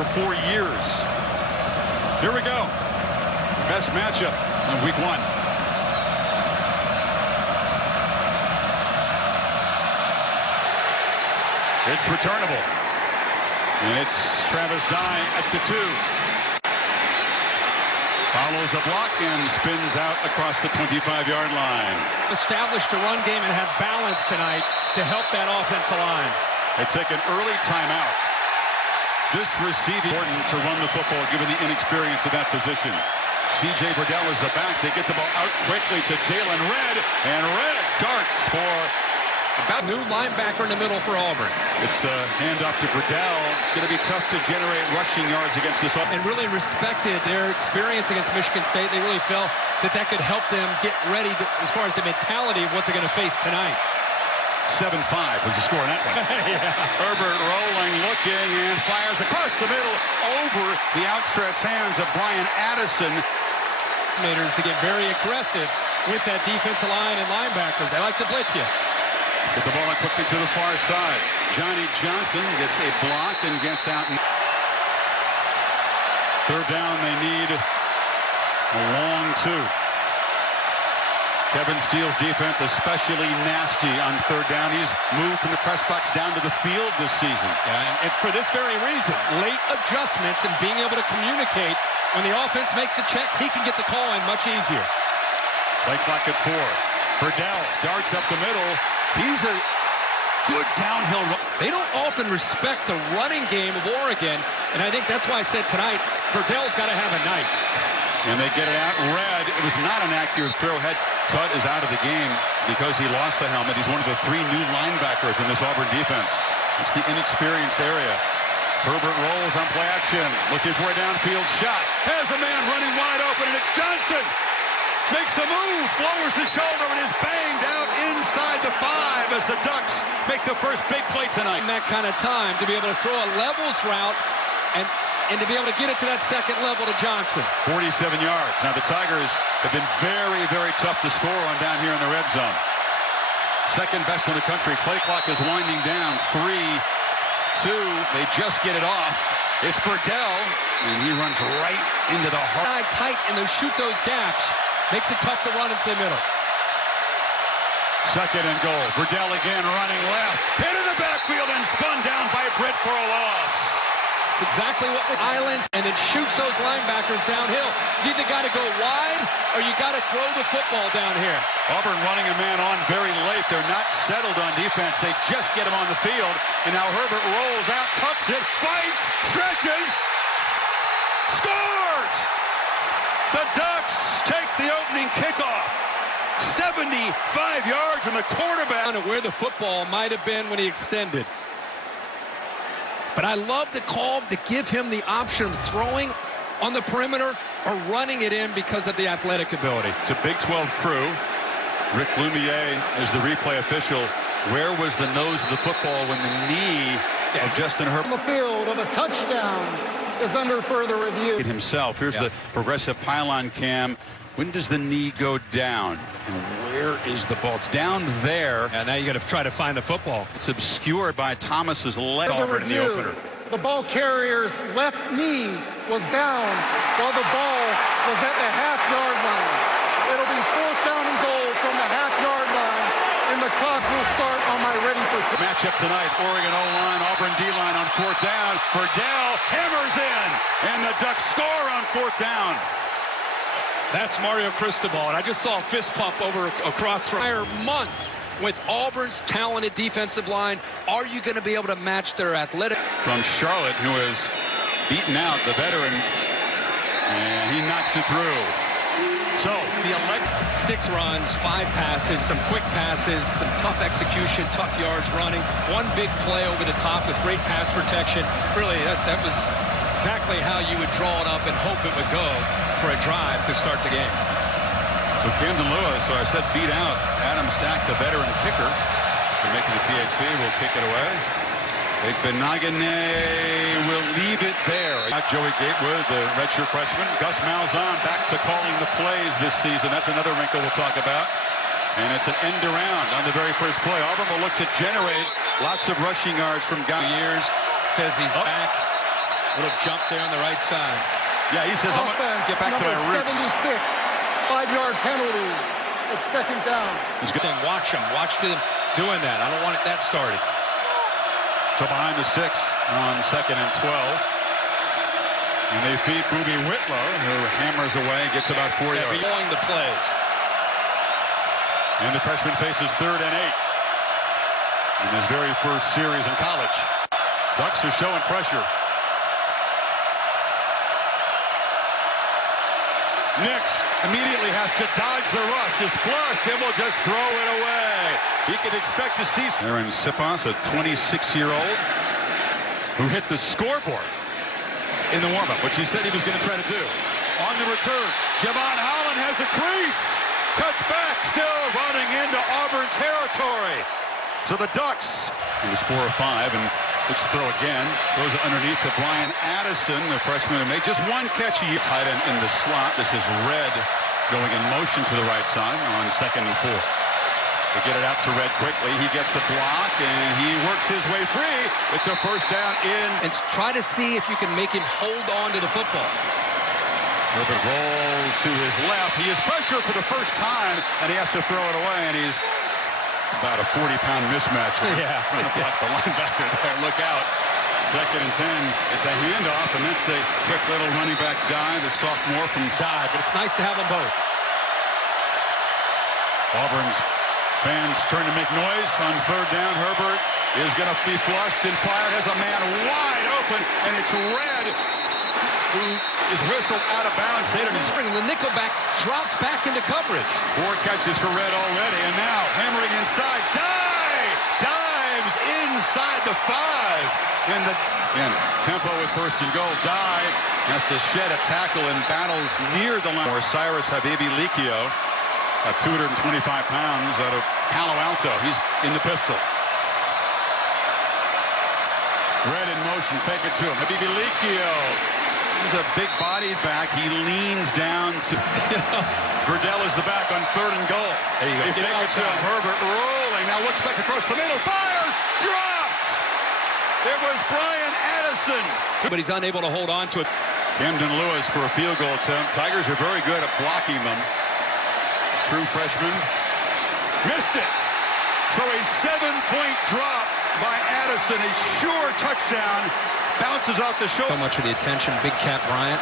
for 4 years. Here we go. Best matchup of week 1. It's returnable. And it's Travis Dye at the 2. Follows a block and spins out across the 25-yard line. Established a run game and have balance tonight to help that offensive line. They take an early timeout. This receiving important to run the football given the inexperience of that position. C.J. Burdell is the back. They get the ball out quickly to Jalen Red, and Red darts for about new linebacker in the middle for Auburn. It's a handoff to Burdell. It's going to be tough to generate rushing yards against this. And really respected their experience against Michigan State. They really felt that that could help them get ready as far as the mentality of what they're going to face tonight. 7-5 was the score on that one. Yeah. Herbert rolling, looking, and fires across the middle over the outstretched hands of Brian Addison. To get very aggressive with that defensive line and linebackers. They like to blitz you. Get the ball out quickly to the far side. Johnny Johnson gets a block and gets out. Third down, they need a long 2. Kevin Steele's defense especially nasty on third down. He's moved from the press box down to the field this season. Yeah, and for this very reason, late adjustments and being able to communicate when the offense makes a check, he can get the call in much easier. Play clock at 4. Burdell darts up the middle. He's a good downhill run. They don't often respect the running game of Oregon, and I think that's why I said tonight, Burdell's got to have a night. And they get it out. Red, it was not an accurate throw. Tut is out of the game because he lost the helmet. He's one of the 3 new linebackers in this Auburn defense. It's the inexperienced area. Herbert rolls on play action, looking for a downfield shot. Has a man running wide open, and it's Johnson. Makes a move, lowers the shoulder, and is banged out inside the 5 as the Ducks make the first big play tonight. In that kind of time to be able to throw a levels route and to be able to get it to that second level to Johnson. 47 yards. Now the Tigers have been very, very tough to score on down here in the red zone. Second best in the country. Play clock is winding down. 3-2. They just get it off. It's Burdell, and he runs right into the heart. Tight, and they shoot those gaps. Makes it tough to run into the middle. Second and goal. Burdell again running left. Hit in the backfield and spun down by Britt for a loss. It's exactly what the islands, and it shoots those linebackers downhill. You either got to go wide or you got to throw the football down here. Auburn running a man on very late. They're not settled on defense. They just get him on the field. And now Herbert rolls out, tucks it, fights, stretches, scores! The Ducks take the opening kickoff. 75 yards from the quarterback. Where the football might have been when he extended. But I love the call to give him the option of throwing on the perimeter or running it in because of the athletic ability. It's a Big 12 crew. Rick Lumiere is the replay official. Where was the nose of the football when the knee of Justin Herbert? The field of a touchdown is under further review. Himself. Here's the progressive pylon cam. When does the knee go down? And where is the ball? It's down there. And now you got to try to find the football. It's obscured by Thomas's left. Auburn in the opener. The ball carrier's left knee was down while the ball was at the half-yard line. It'll be 4th down and goal from the half-yard line, and the clock will start on my ready for matchup tonight. Oregon O-line, Auburn D-line on 4th down. Burdell hammers in, and the Ducks score on 4th down. That's Mario Cristobal, and I just saw a fist pump across from entire month with Auburn's talented defensive line. Are you going to be able to match their athletic? From Charlotte, who has beaten out the veteran, and he knocks it through. So, the 6 runs, 5 passes, some quick passes, some tough execution, tough yards running, one big play over the top with great pass protection. Really, that was exactly how you would draw it up and hope it would go for a drive to start the game. So Camden Lewis, so I said beat out Adam Stack, the veteran kicker. They're making the PAT, will kick it away. Big Benagane will leave it there. Joey Gatewood, the redshirt freshman. Gus Malzahn back to calling the plays this season. That's another wrinkle we'll talk about. And it's an end around on the very first play. Auburn will look to generate lots of rushing yards from guys. Years says he's back Little jump there on the right side. Yeah, he says, I'm going to get back to my roots. 76, 5-yard penalty. It's second down. He's saying, watch him. Watch them doing that. I don't want that started. So behind the sticks on 2nd and 12. And they feed Booby Whitlow, who hammers away, gets about 4 yards. Blowing the plays. And the freshman faces 3rd and 8 in his very first series in college. Ducks are showing pressure. Nix immediately has to dodge the rush. Is flushed and will just throw it away. He can expect to see Aaron Sipas, a 26-year-old who hit the scoreboard in the warm-up, which he said he was going to try to do. On the return, Javon Holland has a crease. Cuts back, still running into Auburn territory. So the Ducks, he was 4 or 5, and looks to throw again. Throws it underneath to Brian Addison, the freshman who made just one catch a year. Tight end in the slot. This is Red going in motion to the right side on 2nd and 4. They get it out to Red quickly. He gets a block, and he works his way free. It's a first down in. And try to see if you can make him hold on to the football. Herbert rolls to his left. He is pressured for the first time, and he has to throw it away, and he's about a 40-pound mismatch. Yeah. Trying to block the linebacker there. Look out. 2nd and 10. It's a handoff, and that's the quick little running back dive, the sophomore from Dive, but it's nice to have them both. Auburn's fans turn to make noise on 3rd down. Herbert is going to be flushed and fired. Has a man wide open, and it's Red who is whistled out of bounds. The nickelback drops back into coverage. 4 catches for Red already, and now hammering inside. Dives inside the 5. And tempo with 1st and goal. Has to shed a tackle and battles near the line. Or Cyrus Habibi Likio, at 225 pounds out of Palo Alto. He's in the pistol. Red in motion, fake it to him. Habibi Likio. He's a big-bodied back. He leans down to Verdell is the back on 3rd and goal. There you go. They fake it to him. Herbert rolling. Now looks back across the middle. Fires! Drops! It was Brian Addison. But he's unable to hold on to it. Camden Lewis for a field goal attempt. Tigers are very good at blocking them. True freshman. Missed it. So a 7-point drop by Addison. A sure touchdown. Bounces off the shoulder. So much of the attention, Big Cat Bryant.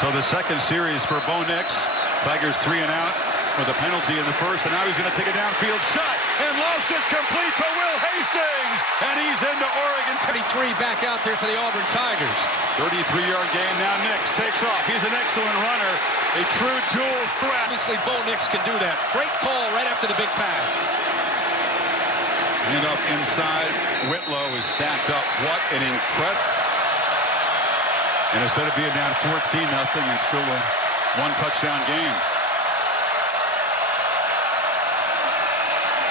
So the second series for Bo Nix. Tigers 3 and out with a penalty in the first, and now he's going to take a downfield shot and lost it complete to Will Hastings, and he's into Oregon. 33 back out there for the Auburn Tigers. 33-yard game. Now Nix takes off. He's an excellent runner, a true dual threat. Obviously, Bo Nix can do that. Great call right after the big pass. And up inside, Whitlow is stacked up. What an incredible. And instead of being down 14-0, it's still a 1-touchdown game.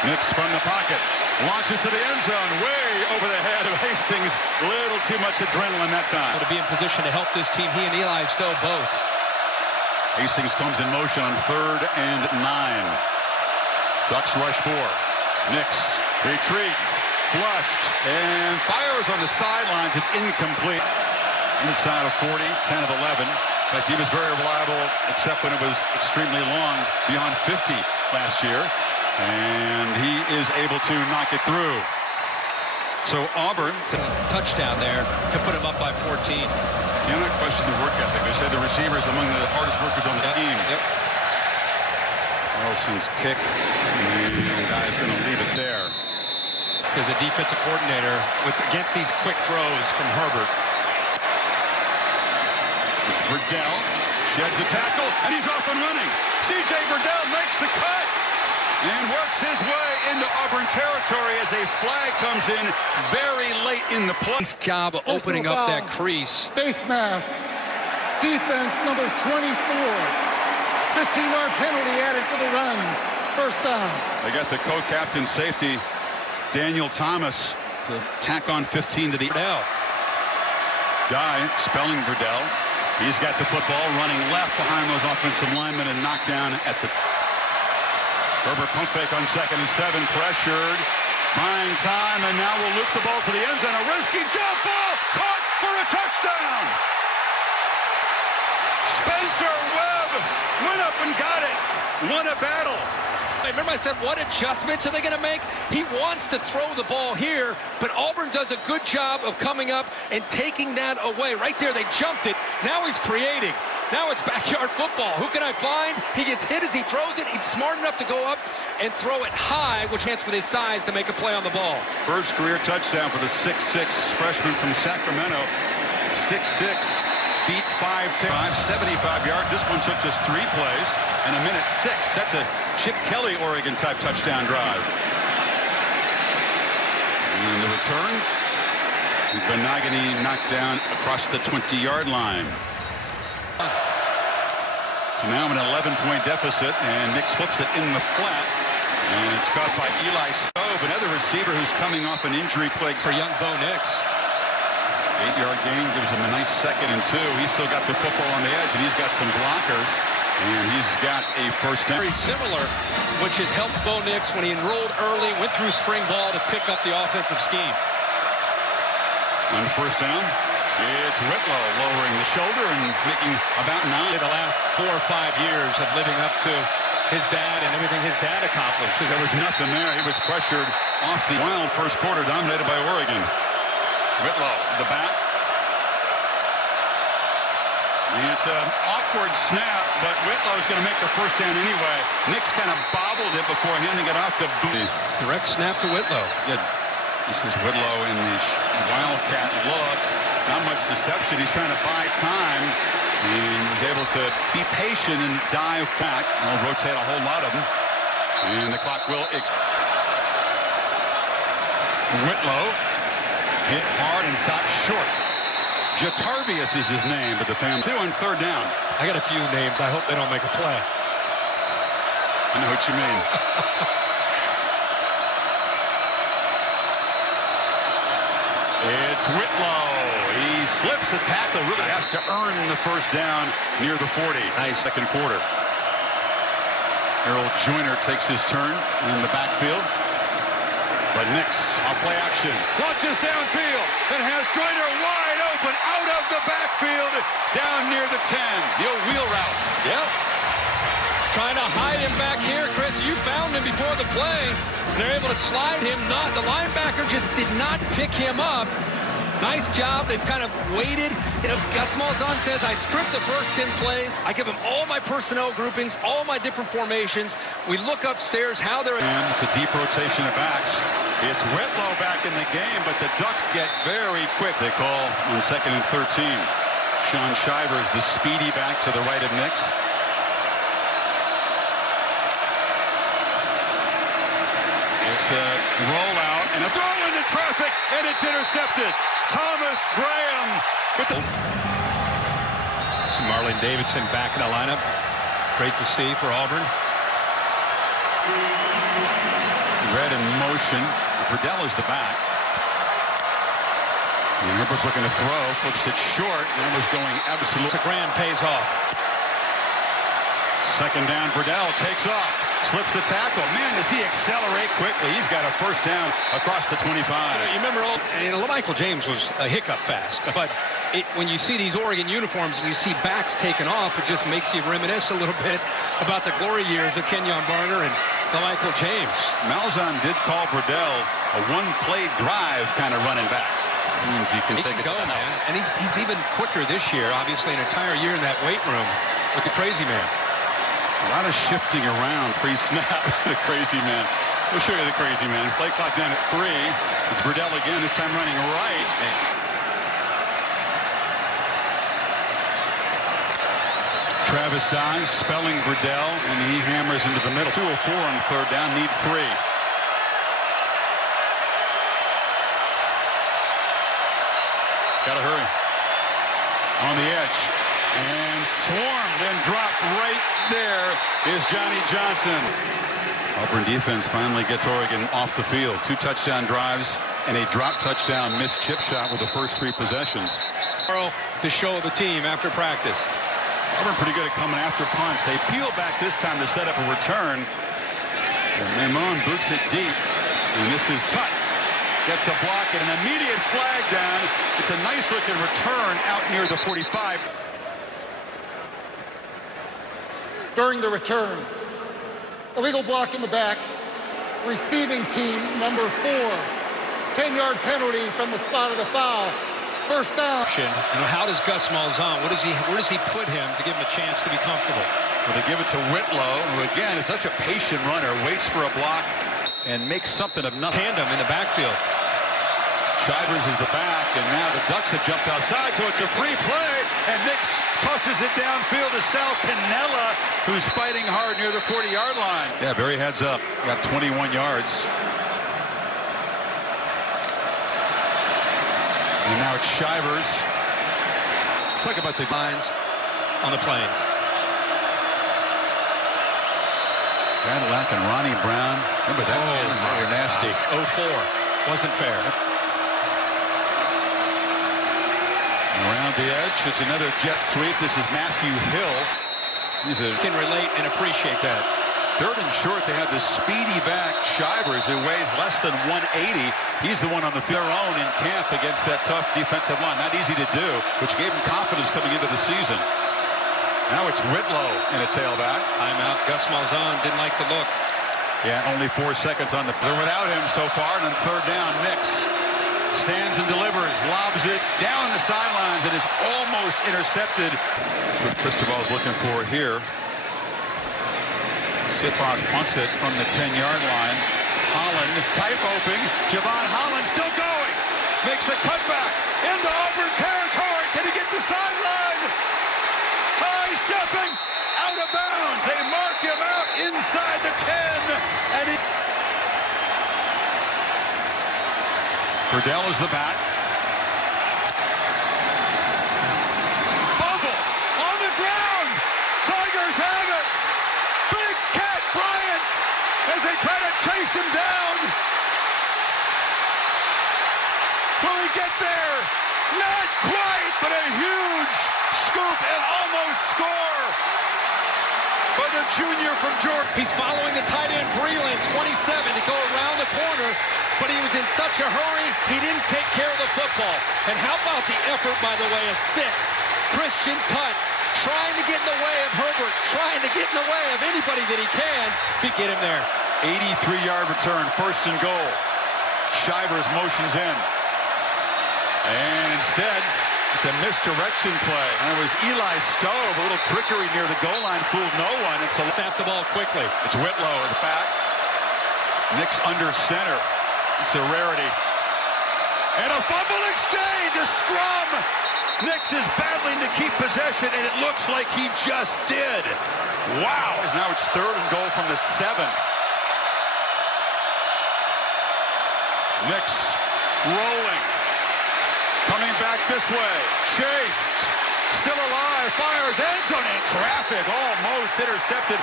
Nix from the pocket. Launches to the end zone, way over the head of Hastings. Little too much adrenaline that time. To be in position to help this team, he and Eli Stowe both. Hastings comes in motion on 3rd and 9. Ducks rush 4. Nix retreats, flushed, and fires on the sidelines. It's incomplete. Inside of 40, 10 of 11. In fact, he was very reliable, except when it was extremely long, beyond 50 last year. And he is able to knock it through. So Auburn. Touchdown there to put him up by 14. Cannot question the work ethic. They said the receivers among the hardest workers on the team. Carlson's kick. And the guy's going to leave it there. As a defensive coordinator against these quick throws from Herbert. It's Verdell. Sheds a tackle, and he's off and running. C.J. Verdell makes the cut and works his way into Auburn territory as a flag comes in very late in the play. Nice job of opening up that crease. Face mask. Defense number 24. 15-yard penalty added to the run. First down. They got the co-captain safety, Daniel Thomas, to tack on 15 to the Verdell. Guy spelling Verdell. He's got the football running left behind those offensive linemen and knocked down at the Herbert pump fake on 2nd and 7, pressured, buying time, and now will loop the ball to the end zone. A risky jump ball caught for a touchdown. Spencer Webb went up and got it. Won a battle. Remember I said, what adjustments are they going to make? He wants to throw the ball here, but Auburn does a good job of coming up and taking that away. Right there, they jumped it. Now he's creating. Now it's backyard football. Who can I find? He gets hit as he throws it. He's smart enough to go up and throw it high, which chance with his size to make a play on the ball. First career touchdown for the 6'6" freshman from Sacramento. 6'6", beat 5'10", 75 yards. This one took just 3 plays and a minute 6. That's a Chip Kelly Oregon-type touchdown drive. And the return. Benagany knocked down across the 20-yard line. So now an 11-point deficit, and Nix flips it in the flat. And it's caught by Eli Stove, another receiver who's coming off an injury plague. For young Bo Nix. 8-yard gain gives him a nice 2nd and 2. He's still got the football on the edge, and he's got some blockers. And he's got a first down. Very similar, which has helped Bo Nix when he enrolled early, went through spring ball to pick up the offensive scheme. On first down, it's Whitlow lowering the shoulder and making about 9. The last 4 or 5 years of living up to his dad and everything his dad accomplished. There was nothing there. He was pressured off the wild first quarter, dominated by Oregon. Whitlow, the back. And it's an awkward snap, but Whitlow's going to make the first down anyway. Nix kind of bobbled it before handing it off to Boone. Direct snap to Whitlow. Yeah, this is Whitlow in the wildcat look. Not much deception. He's trying to buy time. And he's able to be patient and dive back. He'll rotate a whole lot of them. And the clock will... Whitlow hit hard and stopped short. Jatarvius is his name, but the family. 2 on third down. I got a few names. I hope they don't make a play. I know what you mean. It's Whitlow. He slips a tackle. Really has to earn the first down near the 40. Nice. Second quarter. Harold Joyner takes his turn in the backfield. But Nix on play action. Launches downfield. And has Joyner wide open out of the backfield. Down near the 10. The wheel route. Yep. Trying to hide him back here. Chris, you found him before the play. They're able to slide him. The linebacker just did not pick him up. Nice job. They've kind of waited. You know, Gus Malzahn says, I script the first 10 plays. I give him all my personnel groupings, all my different formations. We look upstairs how they're... And it's a deep rotation of backs. It's Whitlow back in the game, but the Ducks get very quick. They call on 2nd and 13. Sean Shivers, the speedy back to the right of Nix. It's a rollout and a throw into traffic, and it's intercepted. Thomas Graham with the... See Marlon Davidson back in the lineup. Great to see for Auburn. Red in motion. Verdell is the back. And Herbert's looking to throw, flips it short, and it was going absolutely... Grand pays off. Second down, Verdell takes off, slips the tackle. Man, does he accelerate quickly. He's got a first down across the 25. You remember, Michael James was a hiccup fast, but when you see these Oregon uniforms and you see backs taken off, it just makes you reminisce a little bit about the glory years of Kenyon Barner and Michael James. Malzahn did call Verdell a one-play drive kind of running back. It means he can take it go, man. And he's even quicker this year, obviously, an entire year in that weight room with the crazy man. A lot of shifting around pre-snap. The crazy man. We'll show you the crazy man. Play clock down at 3. It's Verdell again, this time running right. Man. Travis Dye spelling Verdell, and he hammers into the middle. 2:04 on third down, need 3. Gotta hurry. On the edge. And swarmed and dropped right there is Johnny Johnson. Auburn defense finally gets Oregon off the field. 2 touchdown drives and a drop touchdown missed chip shot with the first 3 possessions. To show the team after practice. Auburn pretty good at coming after punts. They peel back this time to set up a return. And Mamon boots it deep. And this is Tutt. Gets a block and an immediate flag down. It's a nice looking return out near the 45. during the return. Illegal block in the back. Receiving team, number 4. 10-yard penalty from the spot of the foul. First down. And how does Gus Malzahn, where does he put him to give him a chance to be comfortable? Well, they give it to Whitlow, who again is such a patient runner, waits for a block and makes something of nothing. Tandem in the backfield. Shivers is the back, and now the Ducks have jumped outside, so it's a free play, and Nix tosses it downfield to Sal Cannella, who's fighting hard near the 40-yard line. Yeah, Barry heads up. Got 21 yards. And now it's Shivers. Talk about the lines on the Plains. Cadillac and Ronnie Brown. Remember that? They were nasty. 0-4. Wasn't fair. Around the edge, it's another jet sweep. This is Matthew Hill. Can relate and appreciate that. Third and short, they had the speedy back Shivers, who weighs less than 180. He's the one on the field own in camp against that tough defensive line. Not easy to do, which gave him confidence coming into the season. Now it's Whitlow in a tailback. Timeout. Gus Malzahn didn't like the look. Yeah, only 4 seconds on the. They're without him so far, and then third down, Nix stands and delivers, lobs it down the sidelines, and is almost intercepted. That's what Cristobal's looking for here. Sipos punts it from the 10-yard line. Holland tight roping. Javon Holland still going. Makes a cutback into Auburn territory. Can he get the sideline? High stepping out of bounds. They mark him out inside the 10, and he. Verdell is the back. Fumble on the ground. Tigers have it. Big Cat Bryant as they try to chase him down. Will he get there? Not quite, but a huge scoop and almost score for the junior from Georgia. He's following the tight end Breland, 27, to go around the corner, but he was in such a hurry, he didn't take care of the football. And how about the effort, by the way, of 6, Christian Tutt, trying to get in the way of Herbert, trying to get in the way of anybody that he can to get him there. 83-yard return, first and goal. Shivers motions in. And instead, it's a misdirection play. And it was Eli Stove, a little trickery near the goal line, fooled no one. It's a snap the ball quickly. It's Whitlow at the back. Nix under center. It's a rarity. And a fumble exchange, a scrum. Nix is battling to keep possession, and it looks like he just did. Wow. Now it's third and goal from the 7. Nix rolling. Coming back this way. Chased. Still alive. Fires. End zone in traffic. Almost intercepted.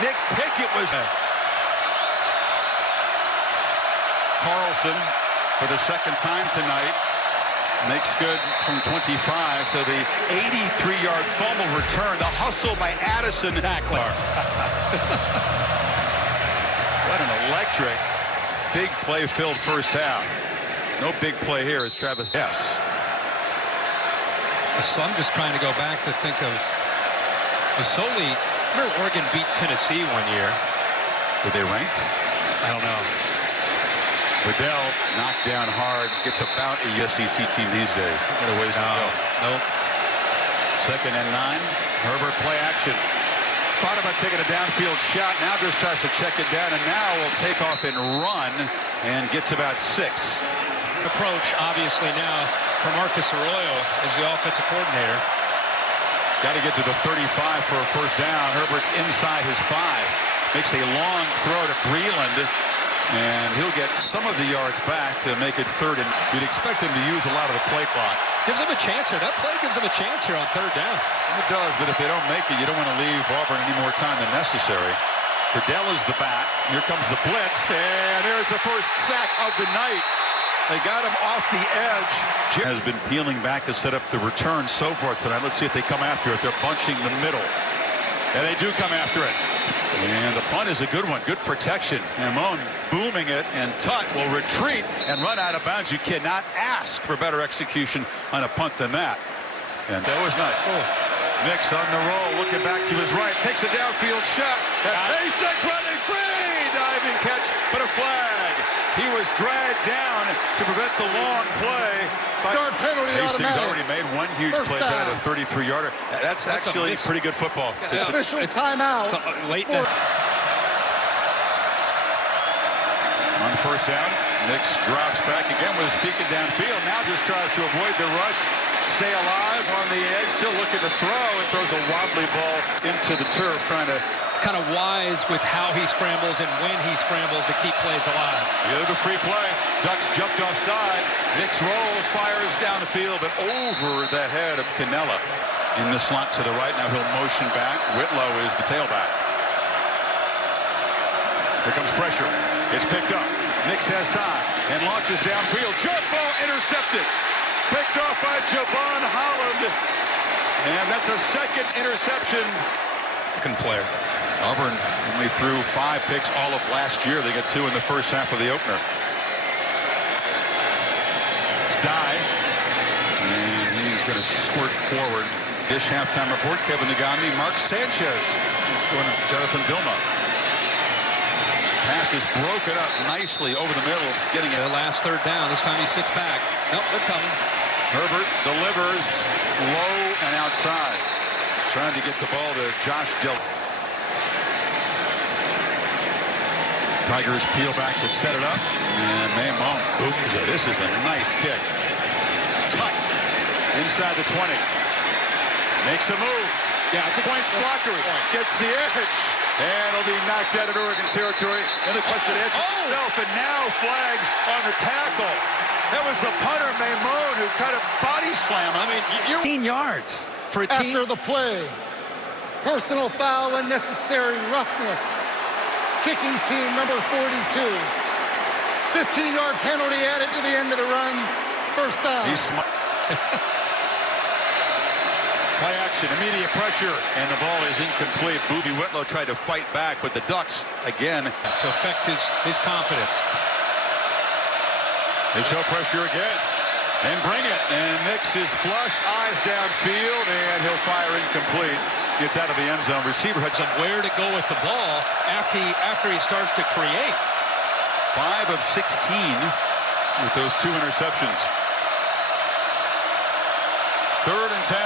Nick Pickett was. Carlson for the second time tonight. Makes good from 25. So the 83-yard fumble return. The hustle by Addison. Tackler. What an electric, big play-filled first half. No big play here as Travis. Yes. So I'm just trying to go back to think of Masoli. Remember Oregon beat Tennessee one year. Were they ranked? I don't know. Verdell knocked down hard. Gets about a SEC team these days. Got a ways to go. Nope. Second and 9. Herbert play action. Thought about taking a downfield shot. Now just tries to check it down, and now will take off and run and gets about 6. Approach, obviously, now for Marcus Arroyo as the offensive coordinator. Got to get to the 35 for a first down. Herbert's inside his 5. Makes a long throw to Breland, and he'll get some of the yards back to make it third. And you'd expect him to use a lot of the play clock. Gives him a chance here. That play gives him a chance here on third down. It does, but if they don't make it, you don't want to leave Auburn any more time than necessary. Verdell is the back. Here comes the blitz, and there's the first sack of the night. They got him off the edge. Has been peeling back to set up the return so far tonight. Let's see if they come after it. They're bunching the middle. And they do come after it. And the punt is a good one. Good protection. Amon booming it, and Tutt will retreat and run out of bounds. You cannot ask for better execution on a punt than that. And that was nice. Nix on the roll, looking back to his right, takes a downfield shot. Hastings running free, diving catch, but a flag. He was dragged down to prevent the long play. Yard penalty. Hastings automatic. already made one huge First play down. at a 33-yarder. That's actually pretty good football. Official timeout. Late now. On first down, Nix drops back again with his peeking downfield. Now just tries to avoid the rush. Stay alive on the edge, still looking to throw. It throws a wobbly ball into the turf, trying to... Kind of wise with how he scrambles and when he scrambles to keep plays alive. The other free play. Ducks jumped offside. Nix rolls, fires down the field, but over the head of Cannella. In the slot to the right, now he'll motion back. Whitlow is the tailback. Here comes pressure. It's picked up. Nix has time and launches downfield. Jump ball intercepted. Picked off by Javon Holland. And that's a second interception. Second player. Auburn only threw 5 picks all of last year. They got 2 in the first half of the opener. It's Dye. And he's going to squirt forward. Dish halftime report. Kevin Nagami, Mark Sanchez. Going to Jonathan Vilma. Pass is broken up nicely over the middle. Getting it. The last third down. This time he sits back. Nope, they're coming. Herbert delivers low and outside. Trying to get the ball to Josh Dill. Tigers peel back to set it up. And Maimon booms it. This is a nice kick. Tight. Inside the 20. Makes a move. Yeah, I think Points blockers. Gets the edge. And it'll be knocked out of Oregon territory. And the question answers itself. And now flags on the tackle. That was the punter, Maimon, who kind of body slammed. I mean, you're 15 yards for a team. After the play. Personal foul, unnecessary roughness. Kicking team number 42. 15-yard penalty added to the end of the run. First down. Play action, immediate pressure, and the ball is incomplete. Boobie Whitlow tried to fight back, but the Ducks, again, to affect his confidence. They show pressure again. And bring it. And Nix is flush, eyes downfield, and he'll fire incomplete. Gets out of the end zone. Receiver had Where to go with the ball after he starts to create. 5 of 16 with those 2 interceptions. 3rd and 10.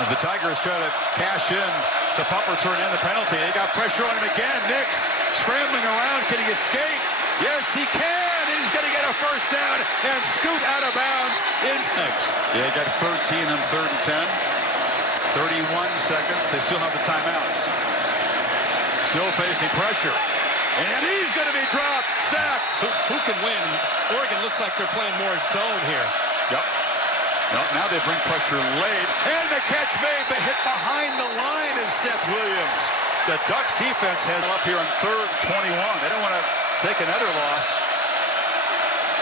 As the Tigers try to cash in the punt return and the penalty. They got pressure on him again. Nix scrambling around. Can he escape? Yes, he can. He's going to get a first down and scoot out of bounds in 6. Yeah, got 13 on 3rd and 10. 31 seconds. They still have the timeouts. Still facing pressure. And he's going to be dropped. Sacked. Who can win? Oregon looks like they're playing more zone here. Yep. Well, now they bring pressure late. And the catch made, but hit behind the line is Seth Williams. The Ducks defense has up here on 3rd and 21. They don't want to take another loss.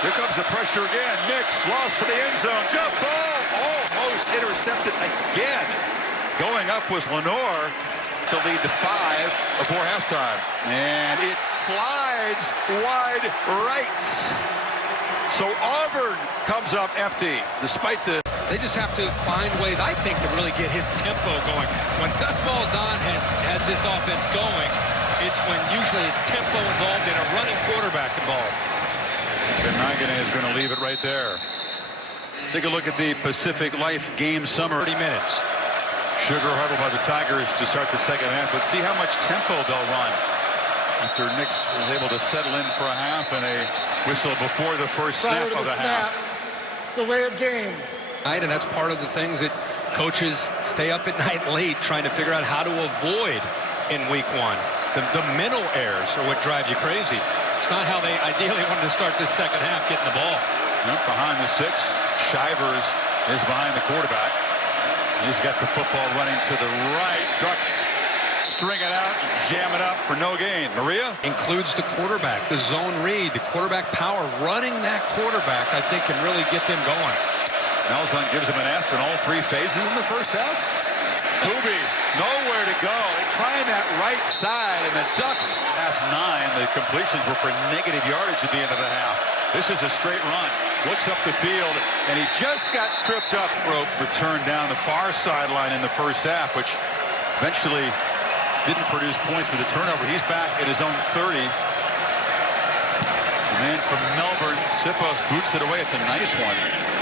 Here comes the pressure again. Nix lost for the end zone. Jump ball. Almost intercepted again. Going up was Lenore. The lead to 5 before halftime. And it slides wide right. So Auburn comes up empty, despite the... They just have to find ways, I think, to really get his tempo going. When Gus Malzahn has this offense going, it's when usually it's tempo involved and a running quarterback involved. Benagane is going to leave it right there. Take a look at the Pacific Life game summary. 30 minutes. Sugar huddle by the Tigers to start the second half, but see how much tempo they'll run. After Nix was able to settle in for a half and a whistle before the first snap of the half. Delay of game. And that's part of the things that coaches stay up at night late trying to figure out how to avoid in week 1. The mental errors are what drive you crazy. It's not how they ideally wanted to start this second half getting the ball. Yep, behind the sticks. Shivers is behind the quarterback. He's got the football running to the right. Ducks string it out, jam it up for no gain. Maria? Includes the quarterback, the zone read, the quarterback power. Running that quarterback, I think, can really get them going. Malzahn gives him an F in all 3 phases in the first half. Boobie, nowhere to go. They're trying that right side, and the Ducks past 9. The completions were for negative yardage at the end of the half. This is a straight run. looks up the field, and he just got tripped up. Rope returned down the far sideline in the first half, which eventually didn't produce points with a turnover. He's back at his own 30. And then from Melbourne, Sipos boots it away. It's a nice one.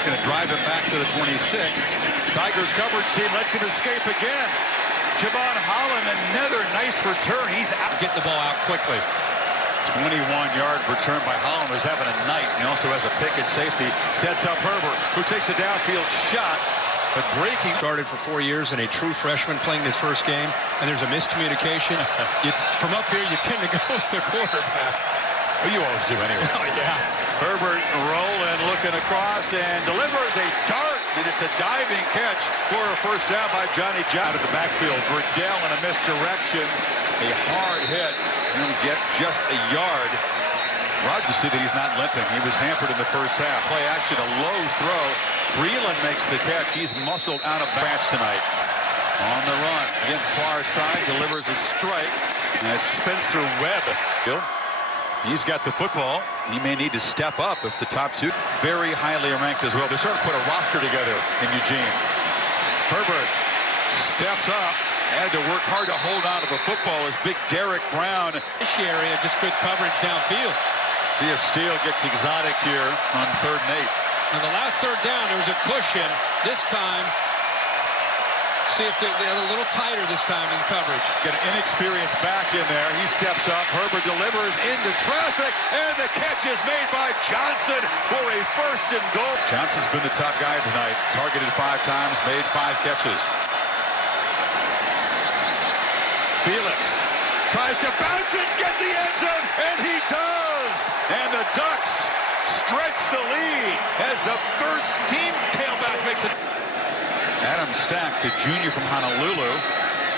Going to drive it back to the 26. Tigers coverage team lets him escape again. Javon Holland, another nice return. He's out. Getting the ball out quickly. 21-yard return by Holland, who's having a night. He also has a pick at safety. Sets up Herbert, who takes a downfield shot. But breaking. Started for 4 years and a true freshman playing his first game, and there's a miscommunication. From up here, you tend to go with the quarterback. Well, you always do anyway. Oh, yeah. Herbert rolling, looking across, and delivers a dart, and it's a diving catch for a first down by Johnny John. Out of the backfield, Verdell in a misdirection. A hard hit. He'll get just a yard. Rod to see that he's not limping. He was hampered in the first half. Play action, a low throw. Breland makes the catch. He's muscled out of bounds tonight. On the run. Again, far side, delivers a strike. And it's Spencer Webb. He's got the football. He may need to step up if the top two. Very highly ranked as well. They're starting to put a roster together in Eugene. Herbert steps up. Had to work hard to hold on to the football as big Derek Brown. This area, just good coverage downfield. See if Steele gets exotic here on 3rd and 8. On the last third down, there was a cushion. This time, see if they're a little tighter this time in coverage. Got an inexperienced back in there. He steps up. Herbert delivers into traffic, and the catch is made by Johnson for a 1st and goal. Johnson's been the top guy tonight. Targeted 5 times, made 5 catches. Felix tries to bounce it, get the end zone, and he does! And the Ducks stretch the lead as the 3rd-team tailback makes it. Adam Stack, the junior from Honolulu,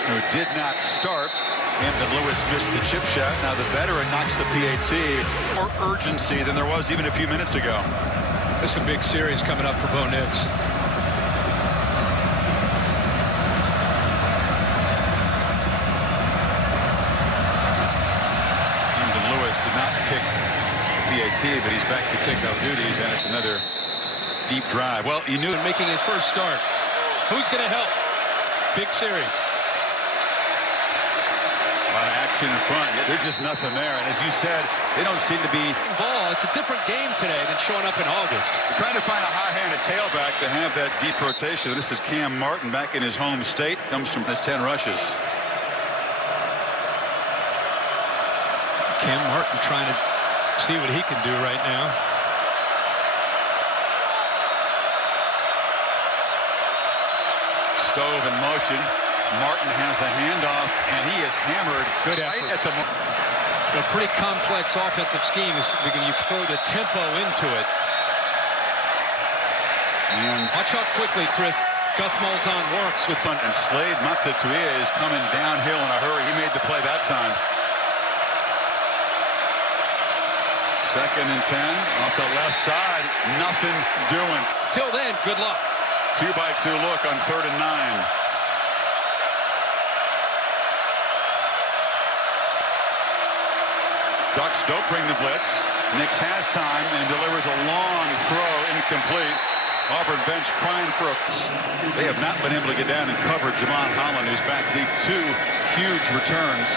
who did not start. Camden Lewis missed the chip shot. Now the veteran knocks the PAT. More urgency than there was even a few minutes ago. This is a big series coming up for Bo Nix. Camden Lewis did not kick PAT, but he's back to kickoff duties, and it's another deep drive. Well, he knew making his first start. Who's going to help? Big series. A lot of action in front. Yeah, there's just nothing there. And as you said, they don't seem to be. Ball. It's a different game today than showing up in August. They're trying to find a high-handed tailback to have that deep rotation. This is Cam Martin back in his home state. Comes from his 10 rushes. Cam Martin trying to see what he can do right now. Stove in motion. Martin has the handoff, and he is hammered. Good right effort. at the. A pretty complex offensive scheme is when you throw the tempo into it. And watch how quickly Chris Gus Malzahn works with. And Slade Matsatuia is coming downhill in a hurry. He made the play that time. 2nd and 10 off the left side. Nothing doing. Till then, good luck. 2-by-2 look on 3rd and 9. Ducks don't bring the blitz. Nix has time and delivers a long throw, incomplete. Auburn bench crying for a. They have not been able to get down and cover Javon Holland, who's back deep. 2 huge returns.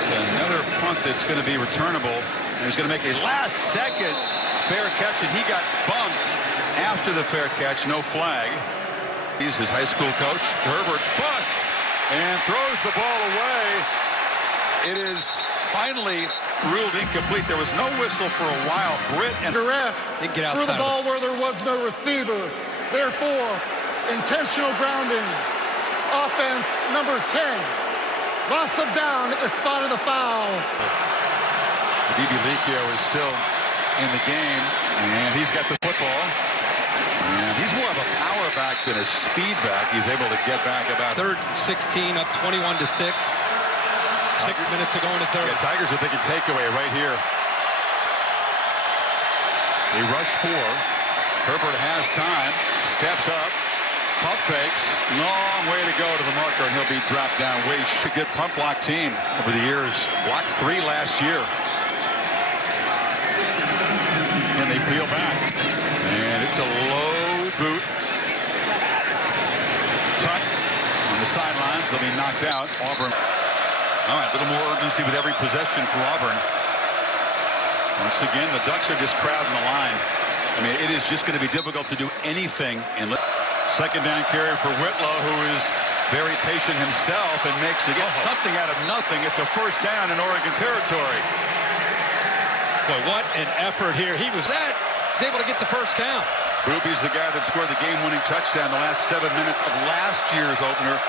It's another punt that's going to be returnable. And he's going to make a last-second fair catch, and he got bumped after the fair catch. No flag. He's his high school coach. Herbert bust and throws the ball away. It is finally ruled incomplete. There was no whistle for a while. Britt and Duress threw the ball where there was no receiver. Therefore, intentional grounding. Offense number 10. Loss of down is spotted a foul. Bibi Likio is still in the game, and he's got the football. And he's more of a power back than a speed back. He's able to get back about 3rd 16, up 21-6. 6 minutes to go in the 3rd. Yeah, Tigers are thinking takeaway right here. They rush 4. Herbert has time, steps up, pump fakes, long way to go to the marker, and he'll be dropped down. Way good pump block team over the years. Blocked 3 last year. they peel back. And it's a low boot. Tuck on the sidelines. They'll be knocked out. Auburn. All right, a little more urgency with every possession for Auburn. Once again, the Ducks are just crowding the line. I mean, it is just going to be difficult to do anything. Second down carry for Whitlow, who is very patient himself and makes something out of nothing. It's a first down in Oregon territory. Boy, what an effort here. He's able to get the first down. Booby's the guy that scored the game-winning touchdown the last 7 minutes of last year's opener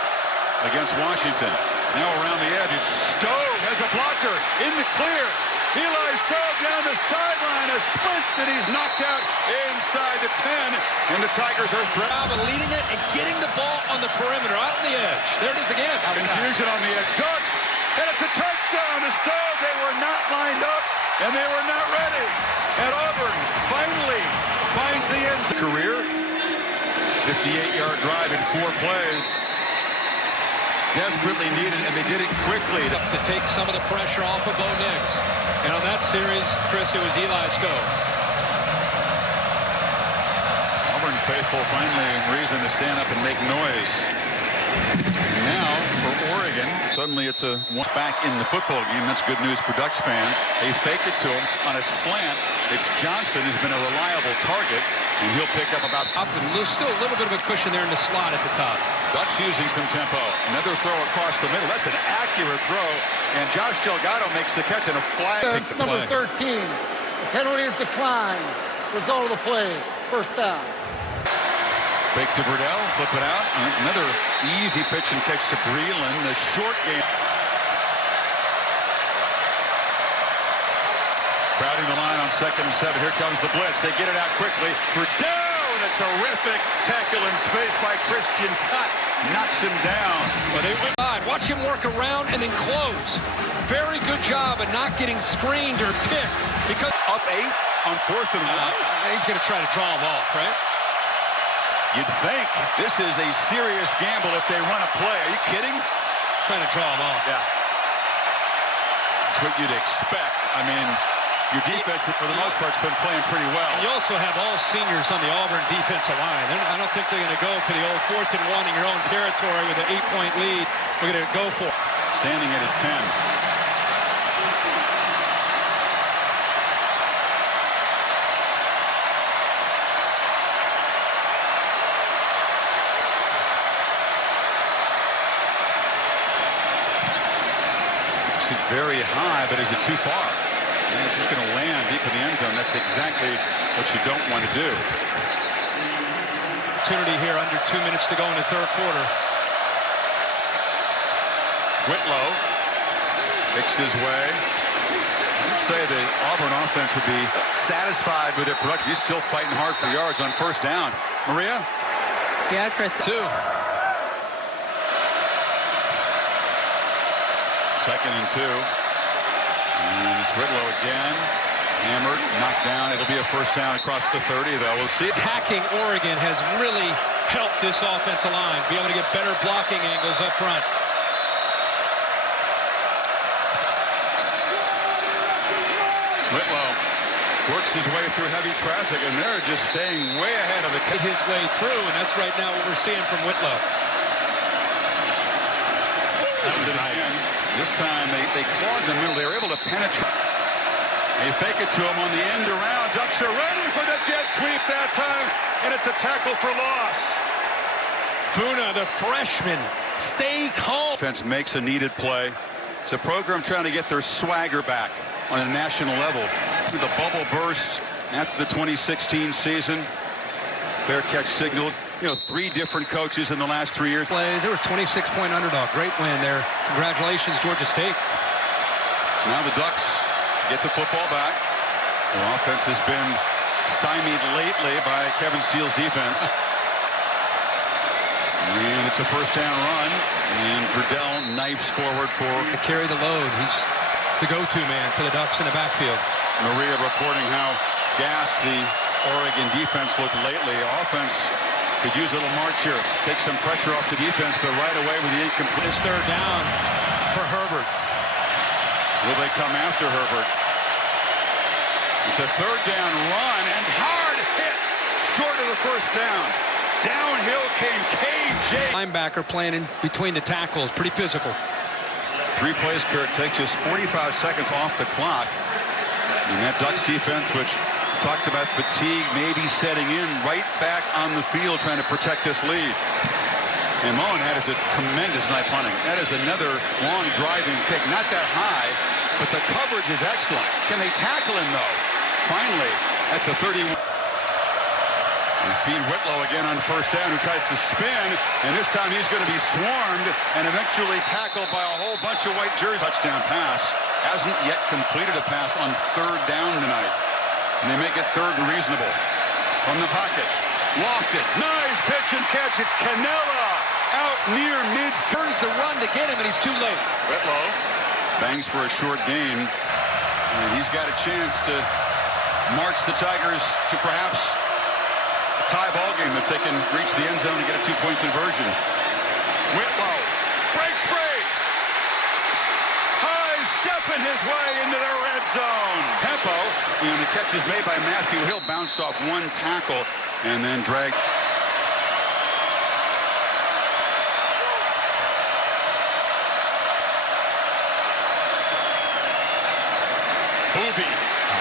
against Washington. Now around the edge, it's Stove as a blocker in the clear. Eli Stove down the sideline, a sprint that he's knocked out inside the 10, and the Tigers are threatened. Leading it and getting the ball on the perimeter, out on the edge. There it is again. Confusion on the edge. Ducks, and it's a touchdown to Stove. They were not lined up, and they were not ready. And Auburn finally finds the end zone. Career, 58-yard drive in 4 plays. Desperately needed, and they did it quickly. To take some of the pressure off of Bo Nix. And on that series, Chris, it was Eli Stove. Auburn faithful finally reason to stand up and make noise. And now for Oregon, suddenly it's back in the football game. That's good news for Ducks fans. They fake it to him on a slant. It's Johnson who's been a reliable target, and he'll pick up about. There's still a little bit of a cushion there in the slot at the top. Ducks using some tempo. Another throw across the middle. That's an accurate throw, and Josh Delgado makes the catch and a flag. Number 13. The penalty is declined. Result of the play. First down. Fake to Verdell, flip it out. Another easy pitch and catch to Breland. The short game. Crowding the line on 2nd and 7. Here comes the blitz. They get it out quickly. Verdell, and a terrific tackle in space by Christian Tuck. Knocks him down. But it went wide. Watch him work around and then close. Very good job of not getting screened or picked. Because up 8 on 4th and 1. He's going to try to draw him off, right? You'd think this is a serious gamble if they run a play. Are you kidding? Trying to draw him off. Yeah. That's what you'd expect. I mean, your defense, for the most part, has been playing pretty well. And you also have all seniors on the Auburn defensive line. I don't think they're going to go for the old 4th and 1 in your own territory with an 8-point lead. We're going to go for it. Standing at his 10. Very high, but is it too far? And it's just going to land deep in the end zone. That's exactly what you don't want to do. Opportunity here, under 2 minutes to go in the 3rd quarter. Whitlow picks his way. I would say the Auburn offense would be satisfied with their production. He's still fighting hard for yards on 1st down. Maria? Yeah, Chris. 2. 2nd and 2. And it's Whitlow again. Hammered, knocked down. It'll be a first down across the 30, though. We'll see. Attacking Oregon has really helped this offensive line be able to get better blocking angles up front. Whitlow works his way through heavy traffic, and they're just staying way ahead of the. His way through, and that's right now what we're seeing from Whitlow. That was it again. This time they clawed in the middle. They were able to penetrate. They fake it to him on the end around. Ducks are ready for the jet sweep that time, and it's a tackle for loss. Funa, the freshman, stays home. Defense makes a needed play. It's a program trying to get their swagger back on a national level. The bubble burst after the 2016 season. Fair catch signaled. 3 different coaches in the last 3 years. They were 26-point underdog. Great win there. Congratulations, Georgia State. Now the Ducks get the football back. The offense has been stymied lately by Kevin Steele's defense. And it's a first down run. And Verdell knifes forward for. To carry the load. He's the go-to man for the Ducks in the backfield. Maria reporting how gassed the Oregon defense looked lately. Offense could use a little march here. Take some pressure off the defense, but right away with the incomplete. This 3rd down for Herbert. Will they come after Herbert? It's a third down run and hard hit short of the first down. Downhill came KJ. Linebacker playing in between the tackles, pretty physical. 3 plays, Kurt, takes just 45 seconds off the clock. And that Ducks defense, which talked about fatigue maybe setting in, right back on the field trying to protect this lead. And Mullen had us a tremendous night punting. That is another long driving kick. Not that high, but the coverage is excellent. Can they tackle him, though? Finally, at the 31. And feed Whitlow again on first down, who tries to spin, and this time he's going to be swarmed and eventually tackled by a whole bunch of white jerseys. Touchdown pass. Hasn't yet completed a pass on third down tonight. And they make it third and reasonable. From the pocket. Lost it. Nice pitch and catch. It's Canella out near mid. Turns the run to get him, and he's too late. Whitlow bangs for a short gain. And he's got a chance to march the Tigers to perhaps a tie ball game if they can reach the end zone and get a 2-point conversion. Whitlow breaks free. High stepping his way into the red zone. Tempo, and the catch is made by Matthew Hill, bounced off one tackle and then dragged. Booby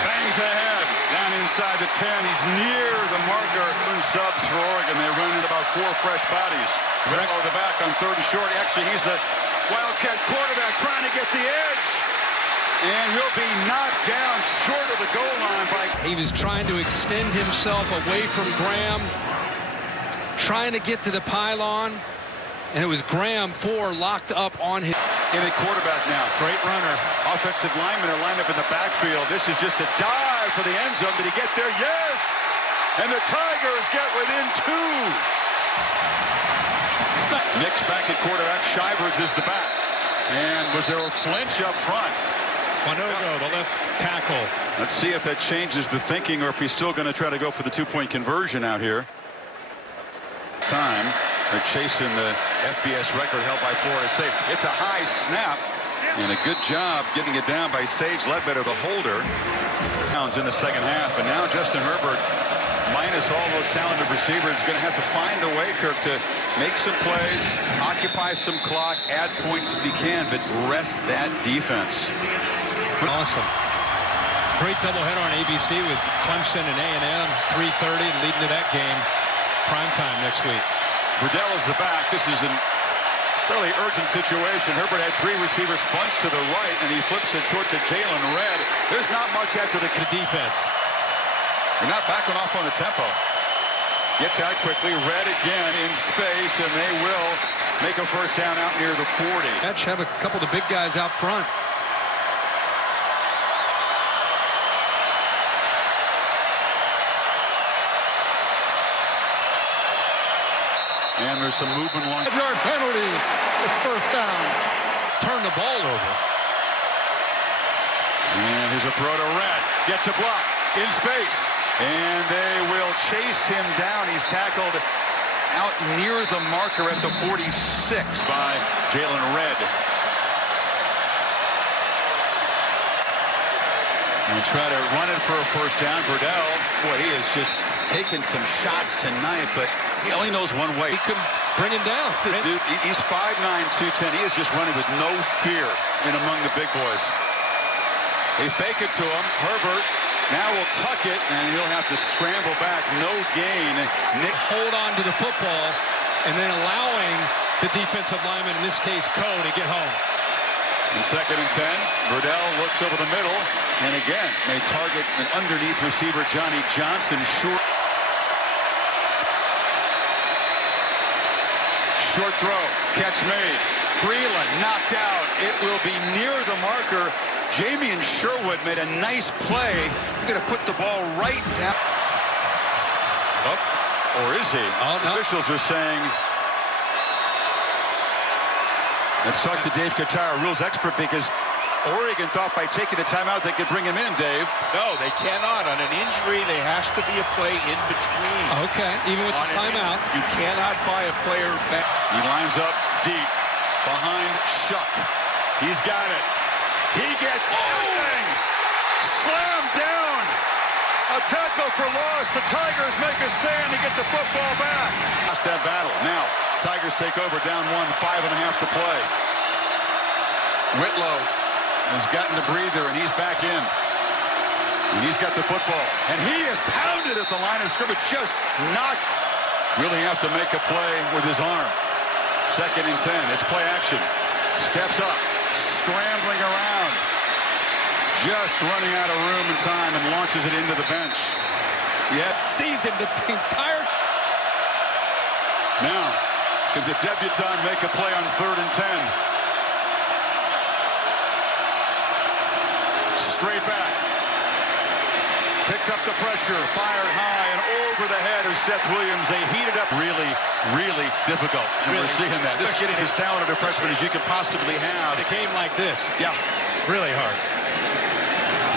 bangs ahead down inside the 10. He's near the marker. Subs for Oregon. They run in about 4 fresh bodies. Whitlow the back on third and short. Actually, he's the Wildcat quarterback trying to get the edge. And he'll be knocked down short of the goal line by... He was trying to extend himself away from Graham, trying to get to the pylon, and it was Graham 4 locked up on him. In a quarterback now. Great runner. Offensive linemen are lined up in the backfield. This is just a dive for the end zone. Did he get there? Yes! And the Tigers get within 2. Nick's back at quarterback. Shivers is the back. And was there a flinch up front? Wanogo, the left tackle. Let's see if that changes the thinking or if he's still going to try to go for the 2-point conversion out here. Time. They're chasing the FBS record held by Florida State. It's a high snap and a good job getting it down by Sage Ledbetter, the holder. Pounds in the second half, and now Justin Herbert, minus all those talented receivers, is going to have to find a way, Kirk, to make some plays, occupy some clock, add points if he can, but rest that defense. Awesome. Great doubleheader on ABC with Clemson and A&M, 3:30, and leading to that game. Primetime next week. Verdell is the back. This is a fairly urgent situation. Herbert had 3 receivers bunched to the right, and he flips it short to Jalen Red. There's not much after the defense. They're not backing off on the tempo. Gets out quickly. Red again in space, and they will make a first down out near the 40. Catch, have a couple of the big guys out front. And there's some movement along. 5-yard penalty. It's first down. Turn the ball over. And here's a throw to Red. Gets a block in space. And they will chase him down. He's tackled out near the marker at the 46 by Jalen Red. And try to run it for a first down. Verdell, boy, he has just taken some shots tonight, but he only knows one way. He couldn't bring him down. Dude, he's 5'9", 210. He is just running with no fear in among the big boys. They fake it to him. Herbert now will tuck it, and he'll have to scramble back. No gain. Nick hold on to the football, and then allowing the defensive lineman, in this case, Coe, to get home. In 2nd and 10, Verdell looks over the middle, and again, they target an underneath receiver, Johnny Johnson, short. Short throw, catch made. Breland knocked out. It will be near the marker. Jamie Sherwood made a nice play. We're going to put the ball right down. Up, or is he? Oh, no. Officials are saying. Let's talk to Dave Qatar, rules expert, because Oregon thought by taking the timeout they could bring him in, Dave. No, they cannot. On an injury, there has to be a play in between. Okay, even with the timeout. You cannot buy a player back. He lines up deep behind Shuck. He's got it. He gets everything. Slammed down A tackle for loss. The Tigers make a stand to get the football back. Lost that battle. Now, Tigers take over, down 1, 5.5 to play. Whitlow has gotten a breather, and he's back in. And he's got the football. And he is pounded at the line of scrimmage. Just not really have to make a play with his arm. 2nd and 10. It's play action. Steps up. Scrambling around. Just running out of room and time and launches it into the bench. Yet sees him the entire. Now, can the debutant make a play on 3rd and 10? Straight back. Picked up the pressure, fired high, and over the head of Seth Williams. They heated up really, really difficult. And we're seeing that. This kid is as talented a freshman as you could possibly have. A game like this. Yeah, really hard.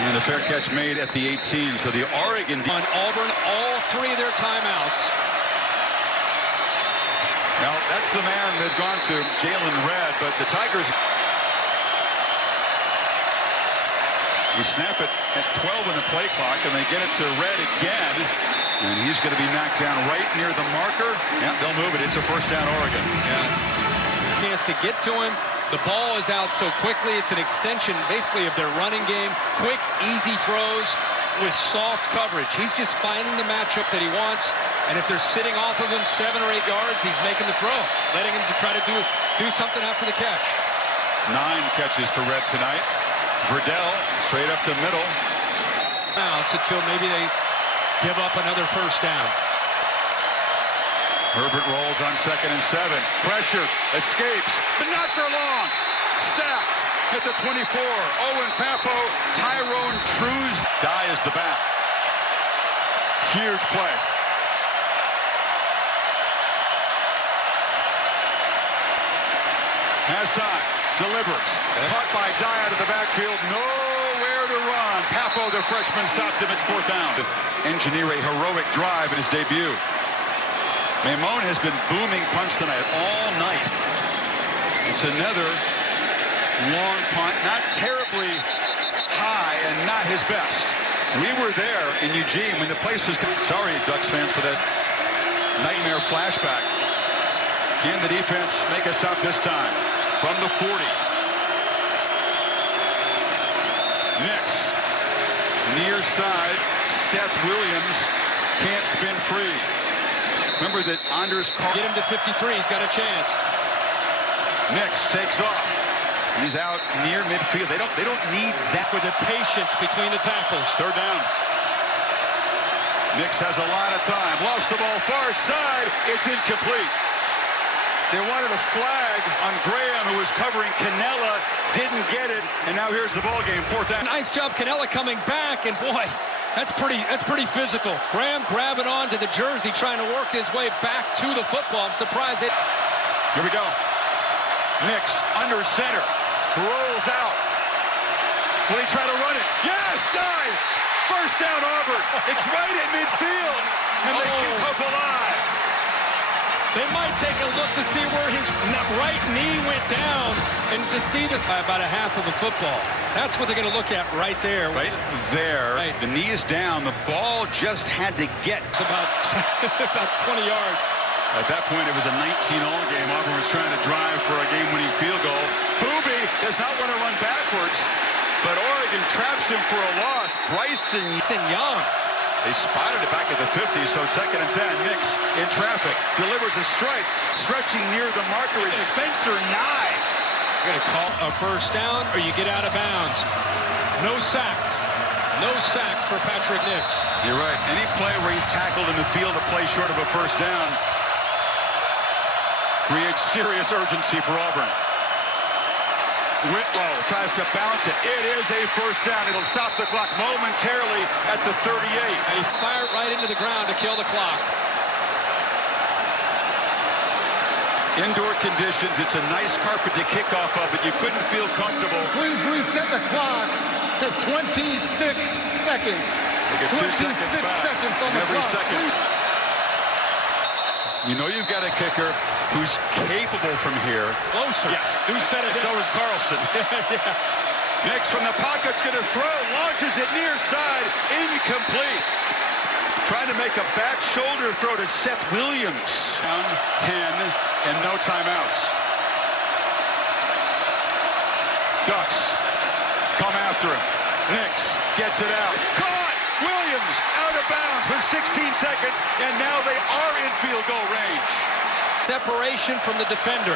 And the fair catch made at the 18. So the Oregon on Auburn, all 3 of their timeouts. Well, that's the man they've gone to, Jalen Redd, but the Tigers. We snap it at 12 in the play clock, and they get it to Redd again. And he's going to be knocked down right near the marker. Yeah, they'll move it. It's a first down, Oregon. Yeah. Chance to get to him. The ball is out so quickly. It's an extension, basically, of their running game. Quick, easy throws with soft coverage. He's just finding the matchup that he wants. And if they're sitting off of him 7 or 8 yards, he's making the throw, letting him to try to do something after the catch. 9 catches for Redd tonight. Verdell straight up the middle. Bounce until maybe they give up another first down. Herbert rolls on 2nd and 7. Pressure, escapes, but not for long. Sacked at the 24. Owen Papo, Tyrone Trues. Dye is the back. Huge play. Has time. Delivers. Caught by Dye out of the backfield. Nowhere to run. Papo, the freshman, stopped him. It's 4th down. Engineer a heroic drive in his debut. Mamone has been booming punts tonight all night. It's another long punt. Not terribly high and not his best. We were there in Eugene when the place was... Sorry, Ducks fans, for that nightmare flashback. Can the defense make a stop this time? From the 40. Nix. Near side. Seth Williams can't spin free. Remember that Anders... Get him to 53. He's got a chance. Nix takes off. He's out near midfield. They don't need that. For the patience between the tackles. 3rd down. Nix has a lot of time. Lost the ball far side. It's incomplete. They wanted a flag on Graham, who was covering Canella, didn't get it, and now here's the ball game. 4th down. Nice job, Canella coming back, and boy, that's pretty physical. Graham grabbing onto the jersey, trying to work his way back to the football. I'm surprised they... Here we go. Nix under center, rolls out. Will he try to run it? Yes, dives. First down, Auburn. It's right at midfield, and they keep hope alive. They might take a look to see where his right knee went down and to see this about a half of a football. That's what they're going to look at right there. Right there. Right. The knee is down. The ball just had to get. It's about 20 yards. At that point, it was a 19-all game. Auburn was trying to drive for a game-winning field goal. Booby does not want to run backwards, but Oregon traps him for a loss. Bryson Young. They spotted it back at the 50, so 2nd and 10. Nix in traffic, delivers a strike. Stretching near the marker is Spencer Nye. You're going to call a first down or you get out of bounds. No sacks. No sacks for Patrick Nix. You're right. Any play where he's tackled in the field, a play short of a first down, creates serious urgency for Auburn. Whitlow tries to bounce it. It is a first down. It'll stop the clock momentarily at the 38. He fired right into the ground to kill the clock. Indoor conditions, it's a nice carpet to kick off of, but you couldn't feel comfortable. Please reset the clock to 26 seconds. They get 2 seconds back on the every clock. second. You know you've got a kicker who's capable from here. Closer. Yes. Who said it? So is Carlson. Yeah. Nix from the pocket's going to throw, launches it near side, incomplete. Trying to make a back shoulder throw to Seth Williams. Down 10 and no timeouts. Ducks come after him. Nix gets it out. Caught! Williams out of bounds with 16 seconds, and now they are in field goal range. Separation from the defender.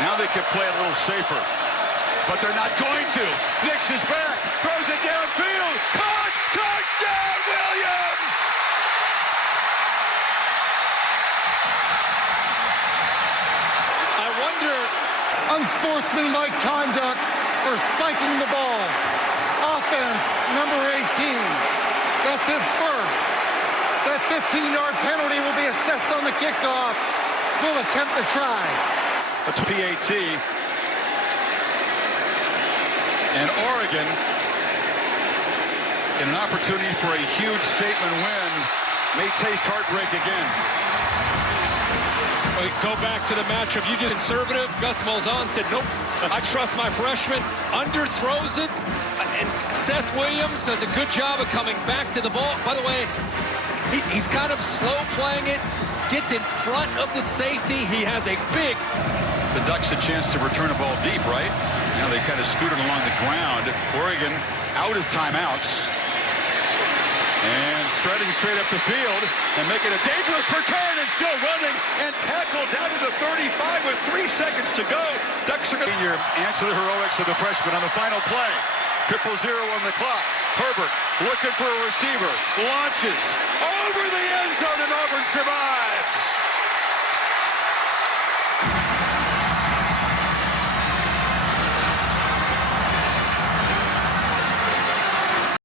Now they can play a little safer, but they're not going to. Nix is back, throws it downfield. Caught! Touchdown, Williams! I wonder. Unsportsmanlike conduct for spiking the ball. Offense, number 18. That's his first. That 15-yard penalty will be assessed on the kickoff. We'll attempt the try. A PAT. And Oregon, in an opportunity for a huge statement win, may taste heartbreak again. We go back to the matchup. You just conservative. Gus Malzahn said, nope, I trust my freshman. Underthrows it. And Seth Williams does a good job of coming back to the ball. By the way, he's kind of slow playing it. Gets in front of the safety. He has a big... The Ducks a chance to return a ball deep, right? Now they kind of scooted along the ground. Oregon out of timeouts. And striding straight up the field and making a dangerous return and still running and tackled down to the 35 with 3 seconds to go. Ducks are going to answer the heroics of the freshman on the final play. 0-0 on the clock. Herbert looking for a receiver. Launches over the end zone and Auburn survives.